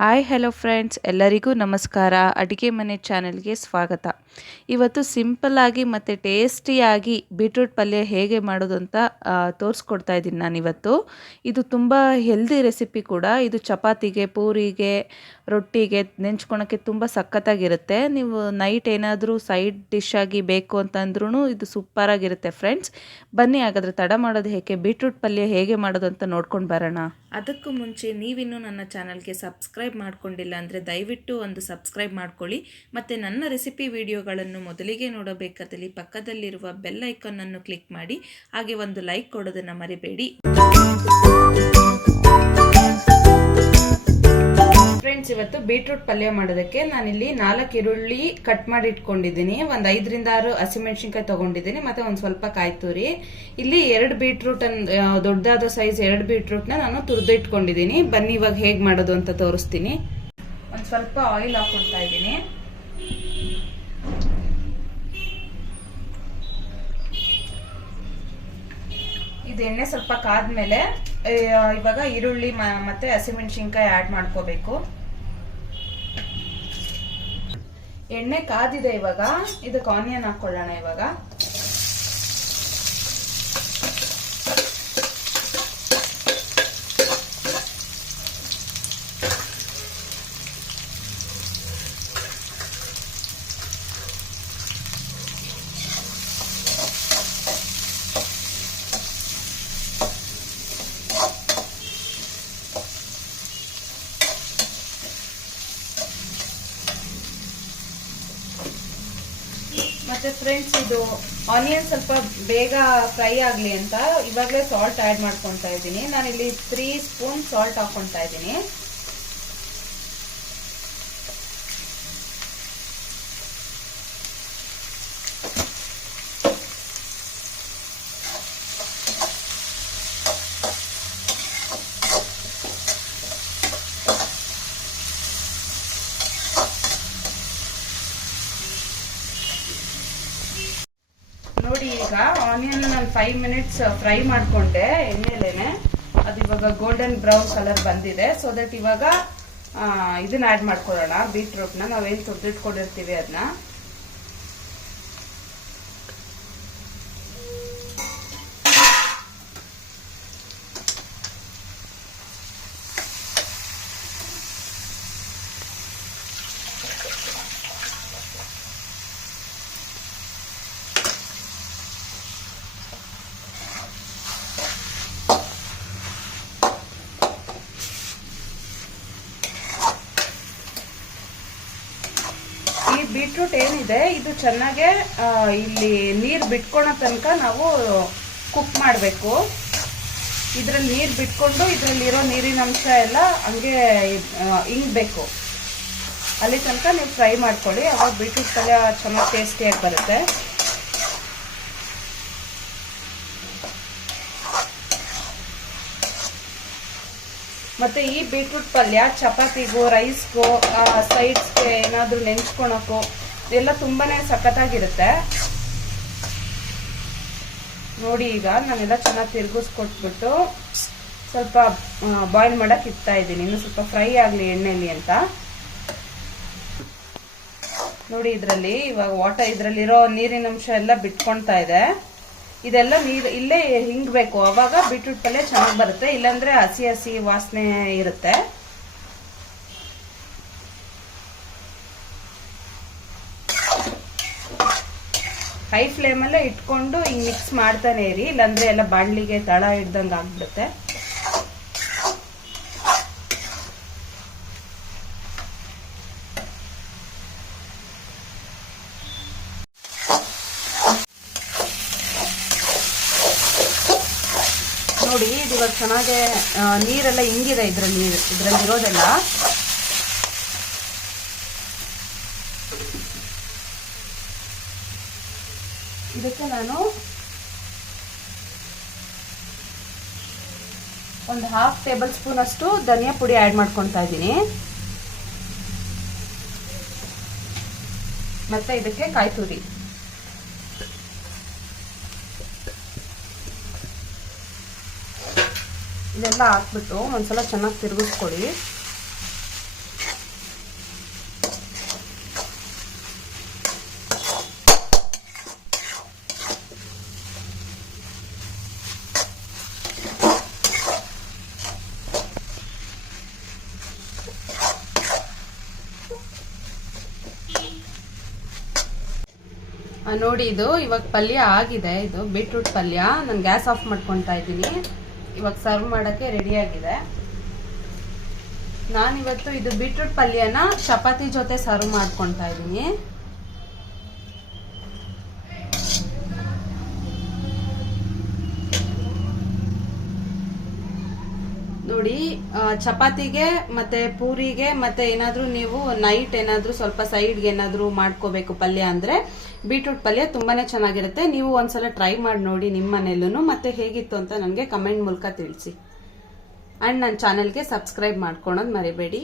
Hi hello friends, ಎಲ್ಲರಿಗೂ ನಮಸ್ಕಾರ. ಅಡುಗೆ ಮನೆ ಚಾನೆಲ್ಗೆ ಸ್ವಾಗತ. ಇವತ್ತು ಸಿಂಪಲ್ಲಾಗಿ ಮತ್ತು ಟೇಸ್ಟಿಯಾಗಿ ಬೀಟ್ರೂಟ್ ಪಲ್ಯ ಹೇಗೆ ಮಾಡೋದು ಅಂತ ತೋರಿಸ್ಕೊಡ್ತಾ ಇದ್ದೀನಿ ನಾನಿವತ್ತು. ಇದು ತುಂಬ ಹೆಲ್ದಿ ರೆಸಿಪಿ ಕೂಡ. ಇದು ಚಪಾತಿಗೆ, ಪೂರಿಗೆ, ರೊಟ್ಟಿಗೆ ನೆಂಚ್ಕೊಳಕ್ಕೆ ತುಂಬ ಸಖತ್ತಾಗಿರುತ್ತೆ. ನೀವು ನೈಟ್ ಏನಾದರೂ ಸೈಡ್ ಡಿಶ್ ಆಗಿ ಬೇಕು ಅಂತಂದ್ರೂ ಇದು ಸೂಪರಾಗಿರುತ್ತೆ ಫ್ರೆಂಡ್ಸ್. ಬನ್ನಿ ಹಾಗಾದರೆ ತಡ ಮಾಡೋದು ಹೇಗೆ, ಬೀಟ್ರೂಟ್ ಪಲ್ಯ ಹೇಗೆ ಮಾಡೋದು ಅಂತ ನೋಡ್ಕೊಂಡು ಬರೋಣ. ಅದಕ್ಕೂ ಮುಂಚೆ ನೀವಿನ್ನೂ ನನ್ನ ಚಾನಲ್ಗೆ ಸಬ್ಸ್ಕ್ರೈಬ್ ಮಾಡ್ಕೊಂಡಿಲ್ಲ ಅಂದರೆ ದಯವಿಟ್ಟು ಒಂದು ಸಬ್ಸ್ಕ್ರೈಬ್ ಮಾಡ್ಕೊಳ್ಳಿ. ಮತ್ತು ನನ್ನ ರೆಸಿಪಿ ವಿಡಿಯೋಗಳನ್ನು ಮೊದಲಿಗೆ ನೋಡಬೇಕಾದಲ್ಲಿ ಪಕ್ಕದಲ್ಲಿರುವ ಬೆಲ್ ಐಕಾನನ್ನು ಕ್ಲಿಕ್ ಮಾಡಿ, ಹಾಗೆ ಒಂದು ಲೈಕ್ ಕೊಡೋದನ್ನು ಮರಿಬೇಡಿ. ಫ್ರೆಂಡ್ಸ್, ಇವತ್ತು ಬೀಟ್ರೂಟ್ ಪಲ್ಯ ಮಾಡೋದಕ್ಕೆ ನಾನಿಲ್ಲಿ 4 ಈರುಳ್ಳಿ ಕಟ್ ಮಾಡಿ ಇಟ್ಕೊಂಡಿದ್ದೀನಿ, ಒಂದು 5 ರಿಂದ 6 ಹಸಿಮೆಣಸಿನ್ಕಾಯಿ ತಗೊಂಡಿದ್ದೀನಿ, ಮತ್ತೆ ಒಂದು ಸ್ವಲ್ಪ ಕಾಯಿ ತುರಿ. ಇಲ್ಲಿ 2 ಬೀಟ್ರೂಟ್ ದೊಡ್ಡದಾದ ಸೈಜ್ 2 ಬೀಟ್ರೂಟ್ನ ನಾನು ತುರಿದು ಇಟ್ಕೊಂಡಿದ್ದೀನಿ. ಬನ್ನಿ ಇವಾಗ ಹೇಗೆ ಮಾಡೋದು ಅಂತ ತೋರಿಸ್ತೀನಿ. ಒಂದು ಸ್ವಲ್ಪ ಆಯಿಲ್ ಹಾಕೊಳ್ತಾ ಇದ್ದೀನಿ. ಇದು ಎಣ್ಣೆ ಸ್ವಲ್ಪ ಕಾದ್ಮೇಲೆ ಇವಾಗ ಈರುಳ್ಳಿ ಮತ್ತೆ ಹಸಿಮೆಣಸಿನ್ಕಾಯಿ ಆಡ್ ಮಾಡ್ಕೋಬೇಕು. ಎಣ್ಣೆ ಕಾದಿದೆ, ಇವಾಗ ಇದಕ್ಕೆ ಆನಿಯನ್ ಹಾಕೊಳ್ಳೋಣ. ಇವಾಗ ಮತ್ತೆ ಫ್ರೆಂಡ್ಸ್, ಇದು ಆನಿಯನ್ ಸ್ವಲ್ಪ ಬೇಗ ಫ್ರೈ ಆಗಲಿ ಅಂತ ಇವಾಗಲೇ ಸಾಲ್ಟ್ ಆ್ಯಡ್ ಮಾಡ್ಕೊತಾ ಇದ್ದೀನಿ. ನಾನಿಲ್ಲಿ 3 ಸ್ಪೂನ್ ಸಾಲ್ಟ್ ಹಾಕೊತಾ ಇದ್ದೀನಿ. ನೋಡಿ, ಈಗ ಆನಿಯನ್ ನಾನು 5 ಮಿನಿಟ್ಸ್ ಫ್ರೈ ಮಾಡ್ಕೊಂಡೆ ಎಣ್ಣೆಲೇನೆ. ಅದು ಇವಾಗ ಗೋಲ್ಡನ್ ಬ್ರೌನ್ ಕಲರ್ ಬಂದಿದೆ. ಸೊ ದಟ್ ಇವಾಗ ಇದನ್ನ ಆ್ಯಡ್ ಮಾಡ್ಕೊಳ್ಳೋಣ, ಬೀಟ್ರೂಟ್ನ. ನಾವೇನು ತುರಿದಿಟ್ಕೊಂಡಿರ್ತೀವಿ ಅದನ್ನ. ಬೀಟ್ರೂಟ್ ಏನಿದೆ ಇದು ಚೆನ್ನಾಗೆ ಇಲ್ಲಿ ನೀರು ಬಿಟ್ಕೊಳೋ ತನಕ ನಾವು ಕುಕ್ ಮಾಡಬೇಕು. ಇದರಲ್ಲಿ ನೀರು ಬಿಟ್ಕೊಂಡು ಇದರಲ್ಲಿರೋ ನೀರಿನ ಅಂಶ ಎಲ್ಲ ಹಂಗೆ ಇಂಗಬೇಕು. ಅಲ್ಲಿ ತನಕ ನೀವು ಫ್ರೈ ಮಾಡ್ಕೊಳ್ಳಿ, ಅವಾಗ ಬೀಟ್ರೂಟ್ ಪಲ್ಯ ಚೆನ್ನಾಗಿ ಟೇಸ್ಟಿಯಾಗಿ ಬರುತ್ತೆ. ಮತ್ತು ಈ ಬೀಟ್ರೂಟ್ ಪಲ್ಯ ಚಪಾತಿಗೋ, ರೈಸ್ಗೋ, ಸೈಡ್ಸ್ಗೆ ಏನಾದರೂ ನೆಂಚ್ಕೊಳಕ್ಕೋ ಇದೆಲ್ಲ ತುಂಬಾ ಸಖತ್ತಾಗಿರುತ್ತೆ. ನೋಡಿ, ಈಗ ನಾನೆಲ್ಲ ಚೆನ್ನಾಗಿ ತಿರುಗಿಸ್ಕೊಟ್ಬಿಟ್ಟು ಸ್ವಲ್ಪ ಬಾಯ್ಲ್ ಮಾಡೋಕೆ ಇಡ್ತಾ ಇದ್ದೀನಿ. ಇನ್ನು ಸ್ವಲ್ಪ ಫ್ರೈ ಆಗಲಿ ಎಣ್ಣೆಯಲ್ಲಿ ಅಂತ. ನೋಡಿ, ಇದರಲ್ಲಿ ಇವಾಗ ಇದರಲ್ಲಿರೋ ನೀರಿನ ಅಂಶ ಎಲ್ಲ ಬಿಟ್ಕೊಳ್ತಾ ಇದೆ. ಇದೆಲ್ಲ ನೀರು ಇಲ್ಲೇ ಹಿಂಗಬೇಕು, ಅವಾಗ ಬೀಟ್ರೂಟ್ ಪಲ್ಯ ಚೆನ್ನಾಗಿ ಬರುತ್ತೆ. ಇಲ್ಲಾಂದ್ರೆ ಹಸಿ ಹಸಿ ವಾಸನೆ ಇರುತ್ತೆ. ಹೈ ಫ್ಲೇಮಲ್ಲೇ ಇಟ್ಕೊಂಡು ಹಿಂಗೆ ಮಿಕ್ಸ್ ಮಾಡ್ತಾನೆ ಇರಿ, ಇಲ್ಲಾಂದ್ರೆ ಎಲ್ಲ ಬಾಣಲಿಗೆ ತಳ ಹಿಡ್ದಂಗೆ ಆಗ್ಬಿಡುತ್ತೆ. ನೋಡಿ, ಇದು ಇವಾಗ ಚೆನ್ನಾಗಿ ನೀರೆಲ್ಲ ಹಿಂಗಿದೆ ಇದರಲ್ಲಿರೋದೆಲ್ಲ. ಇದಕ್ಕೆ ನಾನು ಒಂದು 1/2 ಟೇಬಲ್ ಸ್ಪೂನ್ ಅಷ್ಟು ಧನಿಯಾ ಪುಡಿ ಆ್ಯಡ್ ಮಾಡ್ಕೊತಾ ಇದ್ದೀನಿ. ಮತ್ತೆ ಇದಕ್ಕೆ ಕಾಯಿ ತುರಿ. ಇದೆಲ್ಲ ಹಾಕ್ಬಿಟ್ಟು ಒಂದ್ಸಲ ಚೆನ್ನಾಗಿ ತಿರುಗಿಸ್ಕೊಡಿ. ನೋಡಿ ಇದು ಇವಾಗ ಪಲ್ಯ ಆಗಿದೆ. ಇದು ಬೀಟ್ರೂಟ್ ಪಲ್ಯ. ನಾನು ಗ್ಯಾಸ್ ಆಫ್ ಮಾಡ್ಕೊತಾ ಇದ್ದೀನಿ. ಇವಾಗ ಸರ್ವ್ ಮಾಡೋಕ್ಕೆ ರೆಡಿ ಆಗಿದೆ. ನಾನಿವತ್ತು ಇದು ಬೀಟ್ರೂಟ್ ಪಲ್ಯನ ಚಪಾತಿ ಜೊತೆ ಸರ್ವ್ ಮಾಡ್ಕೊತಾ ಇದ್ದೀನಿ. ನೋಡಿ, ಚಪಾತಿಗೆ ಮತ್ತೆ ಪೂರಿಗೆ ಮತ್ತೆ ಏನಾದ್ರೂ ನೀವು ನೈಟ್ ಏನಾದ್ರೂ ಸ್ವಲ್ಪ ಸೈಡ್ಗೆ ಏನಾದ್ರೂ ಮಾಡ್ಕೋಬೇಕು ಪಲ್ಯ ಅಂದ್ರೆ ಬೀಟ್ರೂಟ್ ಪಲ್ಯ ತುಂಬಾನೇ ಚೆನ್ನಾಗಿರುತ್ತೆ. ನೀವು ಒಂದ್ಸಲ ಟ್ರೈ ಮಾಡಿ ನೋಡಿ ನಿಮ್ಮ ಮನೆಯಲ್ಲೂ. ಮತ್ತೆ ಹೇಗಿತ್ತು ಅಂತ ನನಗೆ ಕಮೆಂಟ್ ಮೂಲಕ ತಿಳಿಸಿ. ಅಂಡ್ ನನ್ನ ಚಾನೆಲ್ಗೆ ಸಬ್ಸ್ಕ್ರೈಬ್ ಮಾಡ್ಕೊಳೋದು ಮರಿಬೇಡಿ.